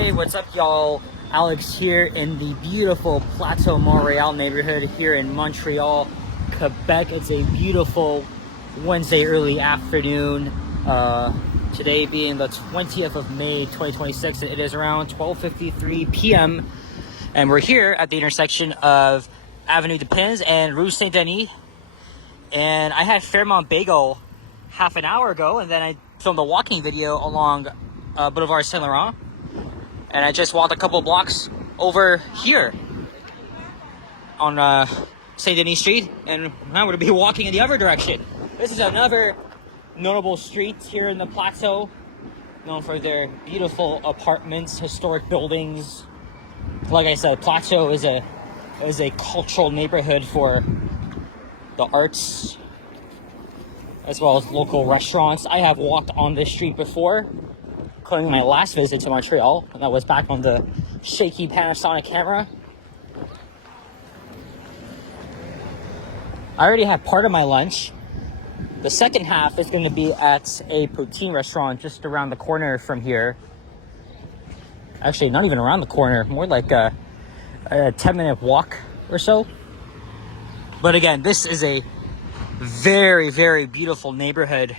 Hey, what's up, y'all? Alex here in the beautiful Plateau-Mont neighborhood here in Montreal, Quebec. It's a beautiful Wednesday early afternoon. Today being the 20th of May 2026. It is around 12:53 p.m. and we're here at the intersection of Avenue des Pins and Rue Saint-Denis. And I had Fairmont Bagel half an hour ago, and then I filmed a walking video along Boulevard Saint Laurent. And I just walked a couple blocks over here on Saint-Denis Street, and now we're going to be walking in the other direction. This is another notable street here in the Plateau, known for their beautiful apartments, historic buildings. Like I said, Plateau is a cultural neighborhood for the arts, as well as local restaurants. I have walked on this street before, including my last visit to Montreal, and that was back on the shaky Panasonic camera. I already had part of my lunch. The second half is going to be at a poutine restaurant just around the corner from here. Actually, not even around the corner, more like a 10-minute walk or so. But again, this is a very, very beautiful neighborhood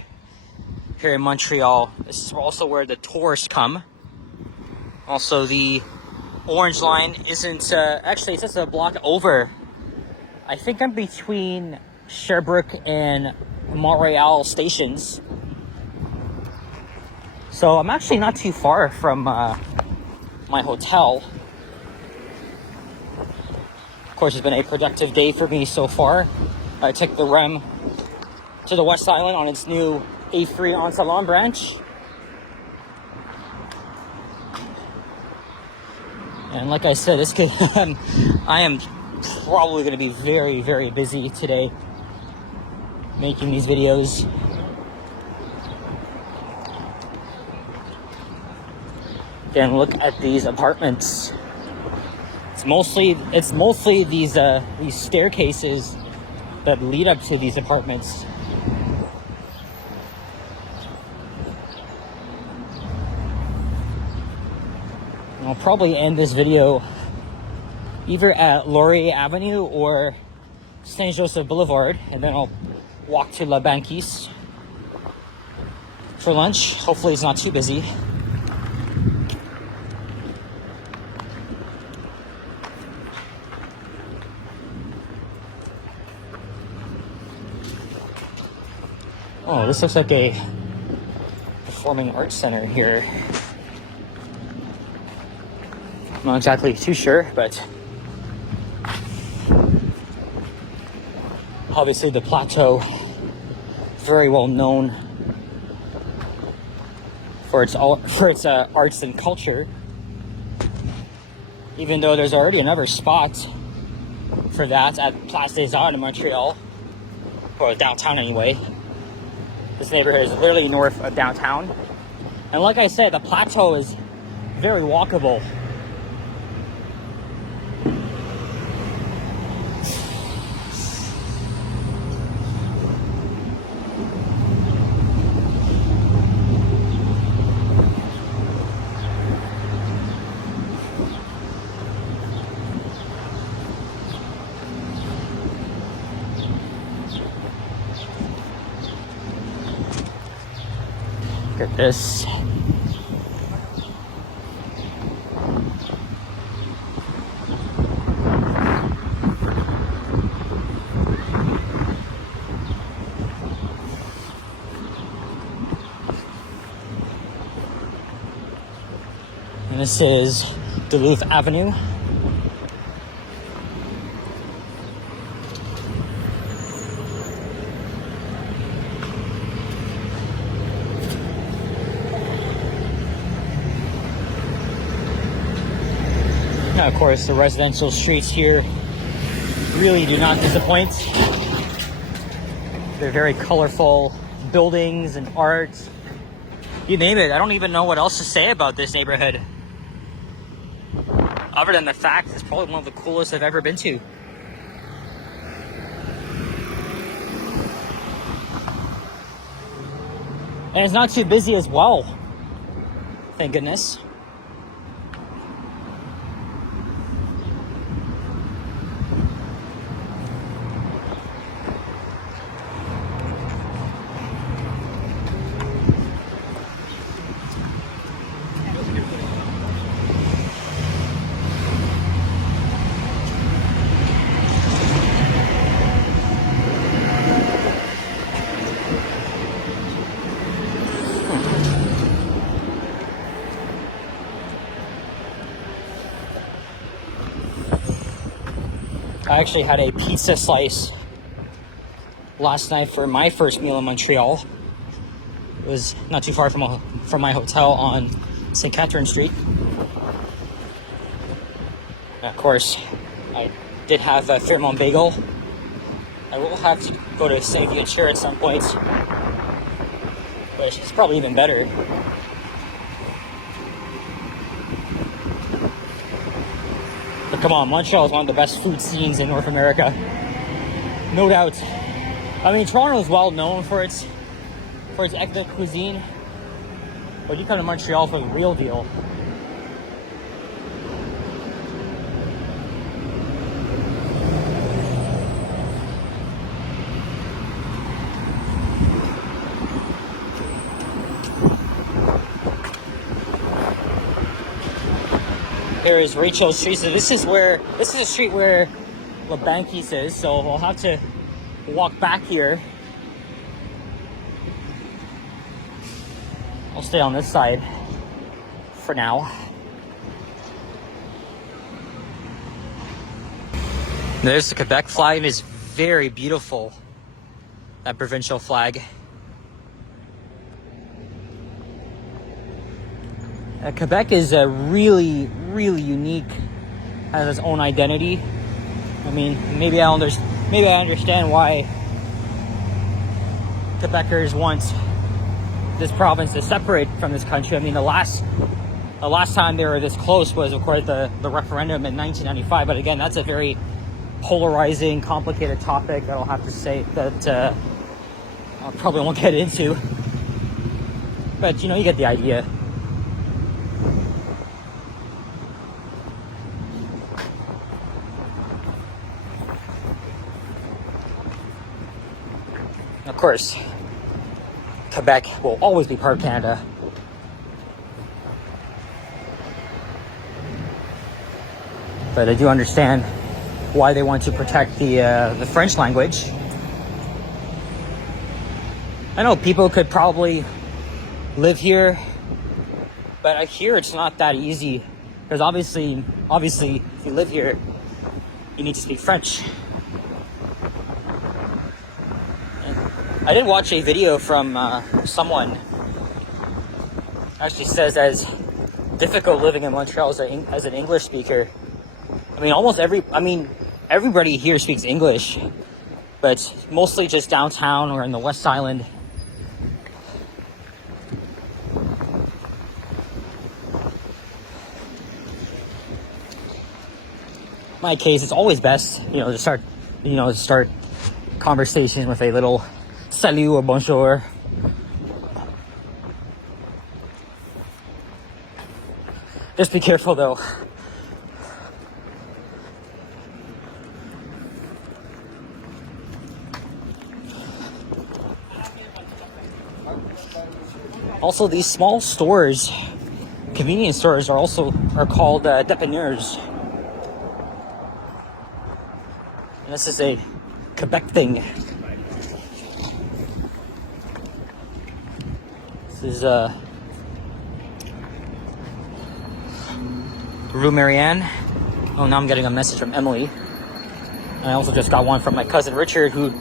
here in Montreal. This is also where the tourists come. Also, the orange line isn't actually, it's just a block over. I think I'm between Sherbrooke and Montreal stations, so I'm actually not too far from my hotel. Of course, it's been a productive day for me so far. I took the REM to the West Island on its new A3 on Salon branch. And like I said, I am probably going to be very, very busy today making these videos. Again, look at these apartments. It's mostly these staircases that lead up to these apartments. And I'll probably end this video either at Laurier Avenue or Saint Joseph Boulevard, and then I'll walk to La Banquise for lunch. Hopefully it's not too busy. Oh, this looks like a performing arts center here. I'm not exactly too sure, but obviously the Plateau, very well known for its arts and culture. Even though there's already another spot for that at Place des Arts in Montreal, or downtown anyway. This neighborhood is literally north of downtown. And like I said, the Plateau is very walkable. Look at this. And this is Duluth Avenue. Now, of course, the residential streets here really do not disappoint. They're very colorful buildings and art. You name it. I don't even know what else to say about this neighborhood, other than the fact it's probably one of the coolest I've ever been to. And it's not too busy as well. Thank goodness. I actually had a pizza slice last night for my first meal in Montreal. It was not too far from my hotel on St. Catherine Street. And of course, I did have a Fairmont bagel. I will have to go to Saint-Denis chair at some point, but it's probably even better. But come on, Montreal is one of the best food scenes in North America, no doubt. I mean, Toronto is well known for its ethnic cuisine, but you come to Montreal for the real deal. Here is Rachel Street. So this is a street where La Banquise is. So I'll have to walk back here. I'll stay on this side for now. There's the Quebec flag. It is very beautiful, that provincial flag. Quebec is a really unique, has its own identity. I mean, maybe I understand why Quebecers want this province to separate from this country. I mean, the last time they were this close was, of course, the referendum in 1995. But again, that's a very polarizing, complicated topic that I'll have to say that I probably won't get into. But you get the idea. Of course, Quebec will always be part of Canada. But I do understand why they want to protect the French language. I know people could probably live here, but I hear it's not that easy. Because obviously, if you live here, you need to speak French. I did watch a video from someone actually says that it's difficult living in Montreal as an English speaker. I mean, everybody here speaks English, but mostly just downtown or in the West Island. In my case, it's always best, to start conversations with a little salut or bonjour. Just be careful though. Also, these small stores, convenience stores, are called dépanneurs. And this is a Quebec thing. This is Rue Marianne. Oh, now I'm getting a message from Emily. And I also just got one from my cousin Richard, who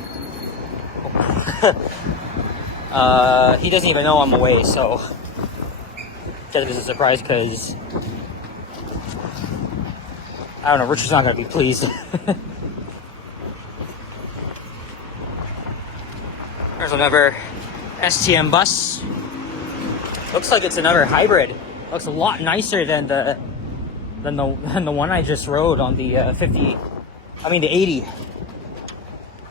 he doesn't even know I'm away, so that is a surprise because I don't know, Richard's not gonna be pleased. There's another STM bus. Looks like it's another hybrid. Looks a lot nicer than the one I just rode on the the 80.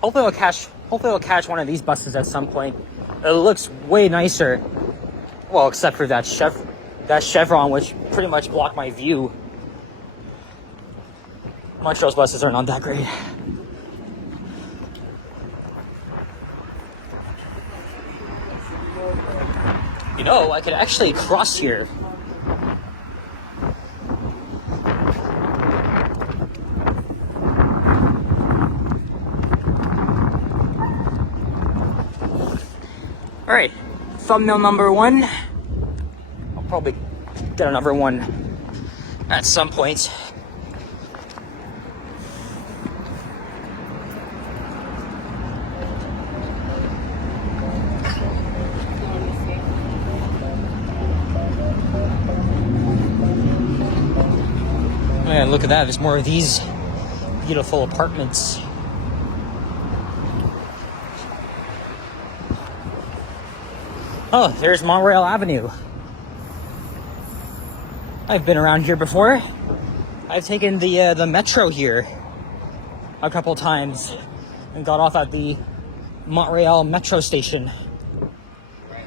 Hopefully I'll catch one of these buses at some point. It looks way nicer. Well, except for that chevron, which pretty much blocked my view. Montreal's buses are not that great. I could actually cross here. Alright, thumbnail number 1. I'll probably get another one at some point. And look at that, there's more of these beautiful apartments. Oh, there's Montreal Avenue. I've been around here before. I've taken the metro here a couple times and got off at the Montreal metro station.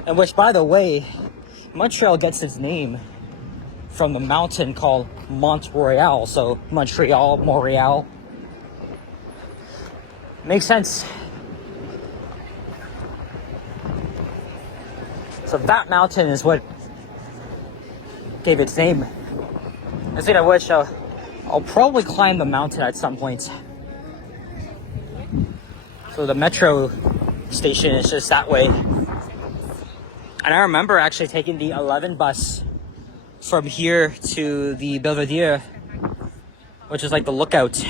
And which, by the way, Montreal gets its name from the mountain called Montreal. So Montreal, Montreal. Makes sense. So that mountain is what gave its name. I think I wish I'll probably climb the mountain at some point. So the metro station is just that way. And I remember actually taking the 11 bus from here to the Belvedere, which is like the lookout.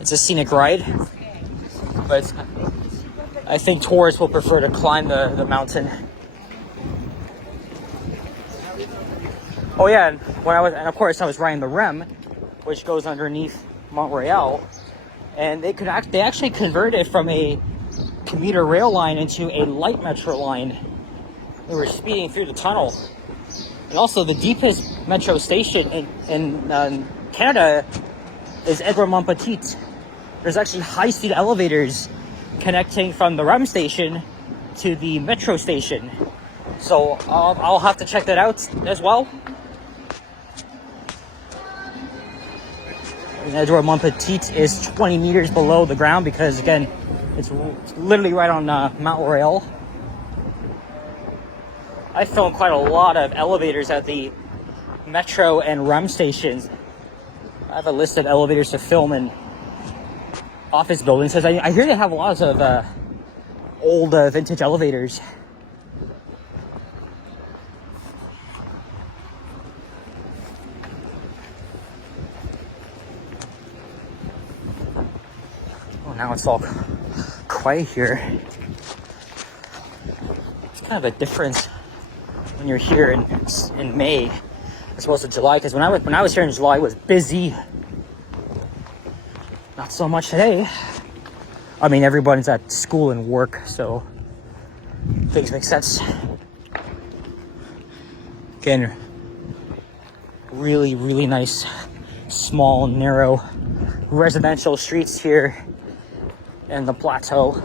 It's a scenic ride, but I think tourists will prefer to climb the mountain. Oh yeah, and of course I was riding the REM, which goes underneath Montreal, and they actually converted from a commuter rail line into a light metro line. They were speeding through the tunnel. And also the deepest metro station in Canada is Edouard-Montpetit. There's actually high-speed elevators connecting from the REM station to the metro station. So I'll have to check that out as well. And Edouard-Montpetit is 20 meters below the ground because, again, it's literally right on Mount Royal. I filmed quite a lot of elevators at the metro and REM stations. I have a list of elevators to film in office buildings because I hear they have lots of old vintage elevators. Oh, now it's all quiet here. It's kind of a difference when you're here in May as opposed to July, because when I was here in July, it was busy. Not so much today. I mean, everyone's at school and work, so things make sense. Again, really, really nice, small, narrow residential streets here in the Plateau.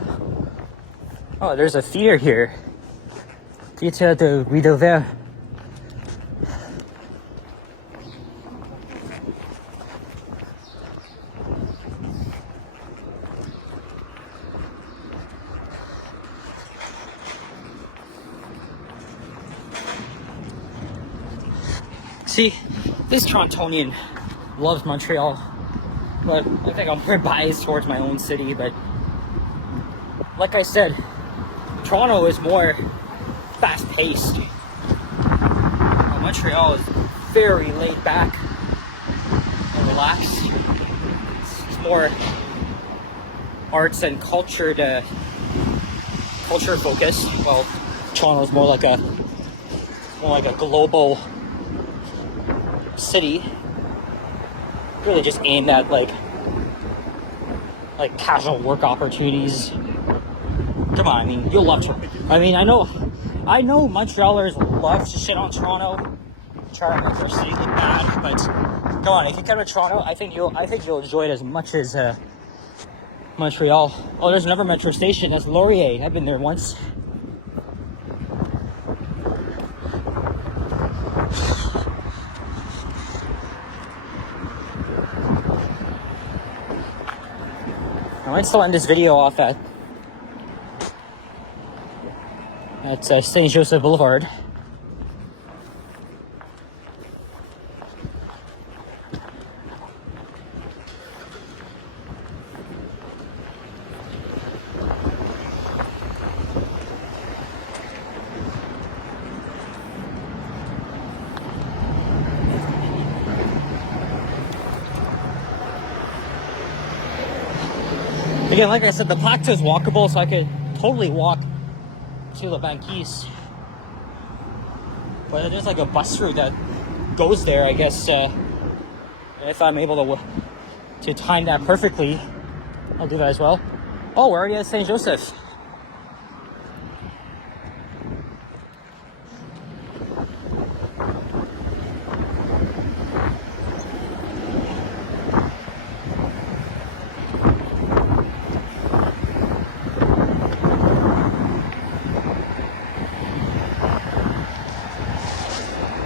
Oh, there's a theater here. Theater de Reuploading. See, this Torontonian loves Montreal, but I think I'm more biased towards my own city. But like I said, Toronto is more fast-paced. Montreal is very laid back and relaxed. It's more arts and culture focused. Well, Toronto is more like a global city, really just aimed at like casual work opportunities. Come on, I mean, you'll love Toronto. I mean, I know Montrealers love to shit on Toronto, try to make their city look bad, but come on, if you come to Toronto, I think you'll enjoy it as much as Montreal. Oh, there's another metro station. That's Laurier. I've been there once. I might still end this video off at St. Joseph Boulevard. Again, like I said, the Plateau is walkable, so I could totally walk to the Banquise. But there's like a bus route that goes there, I guess. If I'm able to time that perfectly, I'll do that as well. Oh, we're already at St. Joseph.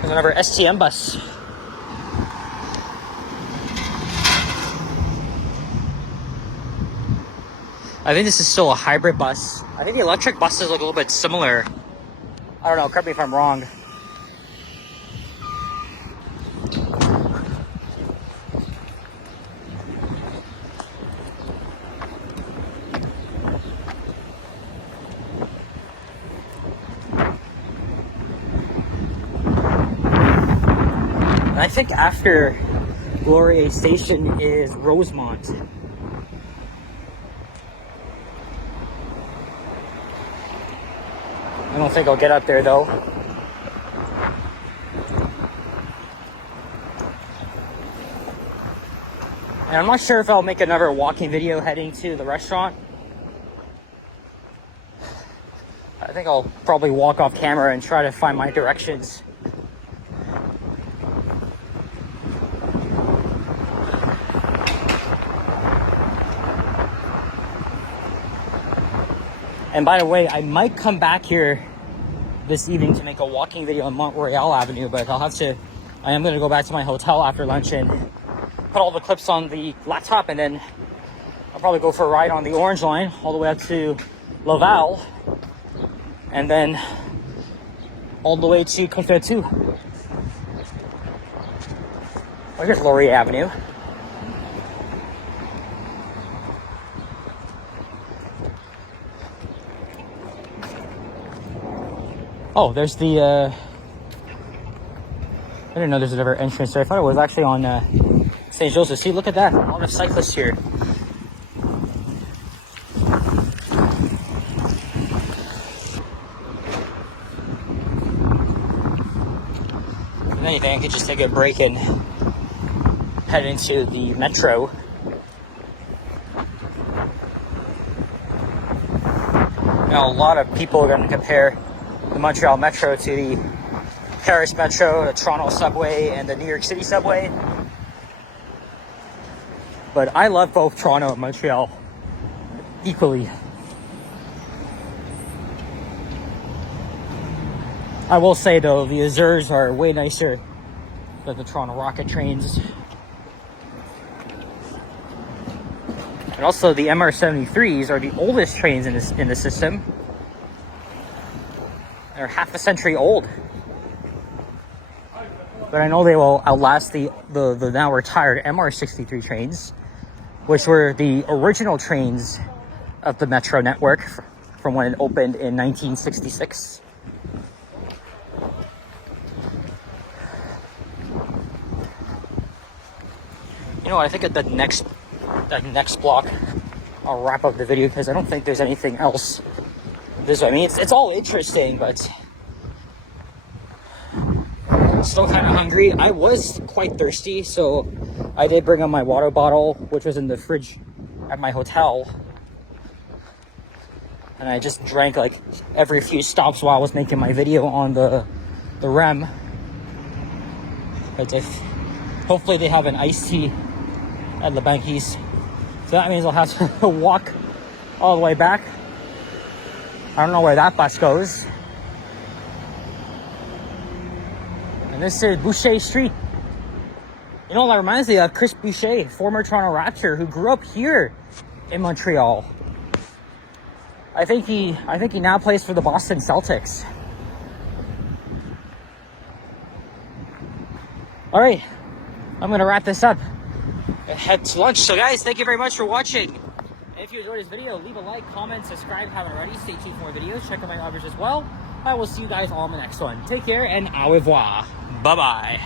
There's another STM bus. I think this is still a hybrid bus. I think the electric buses look a little bit similar. I don't know, correct me if I'm wrong. And I think after Laurier Station is Rosemont. I don't think I'll get up there though. And I'm not sure if I'll make another walking video heading to the restaurant. I think I'll probably walk off camera and try to find my directions. And by the way, I might come back here this evening to make a walking video on Montreal Avenue, but I am going to go back to my hotel after lunch and put all the clips on the laptop, and then I'll probably go for a ride on the Orange Line all the way up to Laval, and then all the way to Côte too. Oh, here's Laurier Avenue. Oh, there's the, I didn't know there's another entrance there. I thought it was actually on St. Joseph. See, look at that. A lot of cyclists here. If anything, I could just take a break and head into the metro. Now, a lot of people are going to compare the Montreal Metro to the Paris Metro, the Toronto subway, and the New York City subway. But I love both Toronto and Montreal equally. I will say though, the Azurs are way nicer than the Toronto Rocket trains. And also the MR73s are the oldest trains in the system. They're half a century old. But I know they will outlast the now retired MR63 trains, which were the original trains of the Metro network from when it opened in 1966. You know what, I think at that next block, I'll wrap up the video because I don't think there's anything else this way. I mean, it's all interesting, but still kind of hungry. I was quite thirsty, so I did bring up my water bottle, which was in the fridge at my hotel. And I just drank like every few stops while I was making my video on the REM. But hopefully they have an iced tea at Le Banquise. So that means I'll have to walk all the way back. I don't know where that bus goes. And this is Boucher Street. You know, that reminds me of Chris Boucher, former Toronto Raptor, who grew up here in Montreal. I think he now plays for the Boston Celtics. All right, I'm gonna wrap this up. Head to lunch. So guys, thank you very much for watching. If you enjoyed this video, leave a like, comment, subscribe if you haven't already. Stay tuned for more videos. Check out my others as well. I will see you guys all in the next one. Take care and au revoir. Bye-bye.